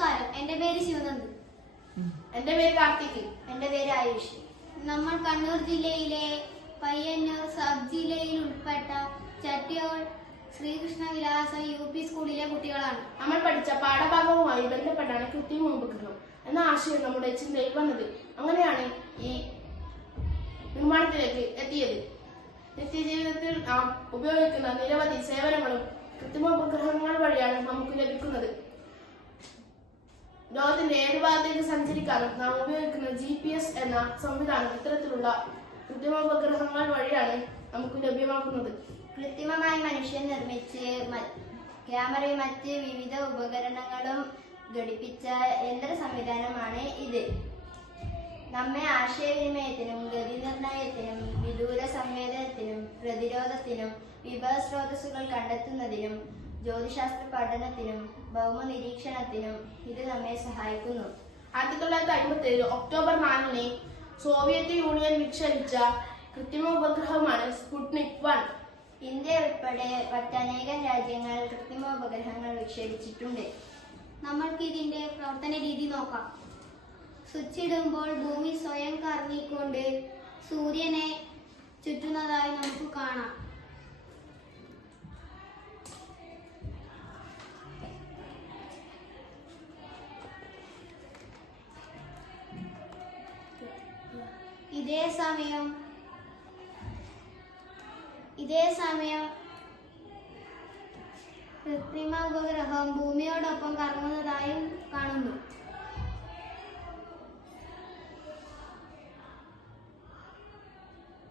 നമസ്കാരം, എന്റെ പേര് ശിവനന്ദ്. എന്റെ പേര് കാർത്തിക്. എന്റെ പേര് ആയുഷ്. നമ്മൾ കണ്ണൂർ ജില്ലയിലെ പയ്യന്നൂർ സബ് ജില്ലയിൽ ഉൾപ്പെട്ട ചട്ടിയോൾ ശ്രീകൃഷ്ണ വിലാസ UP സ്കൂളിലെ കുട്ടികളാണ്. നമ്മൾ പഠിച്ച പാഠഭാഗവുമായി ബന്ധപ്പെട്ടാണ് കൃത്രിമ ഉപഗ്രഹം എന്ന ആശയം നമ്മുടെ ചിന്തയിൽ വന്നത്. അങ്ങനെയാണ് ഈ നിർമ്മാണത്തിലേക്ക് എത്തിയത്. നിത്യജീവിതത്തിൽ നാം ഉപയോഗിക്കുന്ന നിരവധി സേവനങ്ങളും കൃത്രിമ ഉപഗ്രഹങ്ങൾ വഴിയാണ് നമുക്ക് ലഭിക്കുന്നത്. ലോകത്തിന്റെ ഏത് ഭാഗത്തേക്ക് സഞ്ചരിക്കാനും നാം ഉപയോഗിക്കുന്ന GPS എന്ന സംവിധാനം ഇത്തരത്തിലുള്ള കൃത്രിമ ഉപഗ്രഹങ്ങൾ വഴിയാണ് നമുക്ക് ലഭ്യമാക്കുന്നത്. കൃത്രിമമായി മനുഷ്യൻ നിർമ്മിച്ച് ക്യാമറയും മറ്റ് വിവിധ ഉപകരണങ്ങളും ഘടിപ്പിച്ച യന്ത്ര സംവിധാനമാണ് ഇത്. നമ്മെ ആശയവിനിമയത്തിനും ഗതി നിർണയത്തിനും വിദൂര സംവേദനത്തിനും പ്രതിരോധത്തിനും വിഭവ സ്രോതസ്സുകൾ കണ്ടെത്തുന്നതിനും ജ്യോതിശാസ്ത്ര പഠനത്തിനും ഭൗമ നിരീക്ഷണത്തിനും ഇത് നമ്മെ സഹായിക്കുന്നു. 1957 ഒക്ടോബർ 4 സോവിയറ്റ് യൂണിയൻ വിക്ഷേപിച്ച കൃത്രിമ ഉപഗ്രഹമാണ് സ്പുട്നിക് 1. ഇന്ത്യ ഉൾപ്പെടെ മറ്റനേകം രാജ്യങ്ങൾ കൃത്രിമ ഉപഗ്രഹങ്ങൾ വിക്ഷേപിച്ചിട്ടുണ്ട്. നമ്മൾക്ക് ഇതിന്റെ പ്രവർത്തന രീതി നോക്കാം. സ്വിച്ച് ഇടുമ്പോൾ ഭൂമി സ്വയം കറങ്ങിക്കൊണ്ട് സൂര്യനെ ചുറ്റുന്നതായി നമുക്ക് കാണാം. ഇതേ സമയം കൃത്രിമ ഉപഗ്രഹം ഭൂമിയോടൊപ്പം കറങ്ങുന്നതായും കാണുന്നു.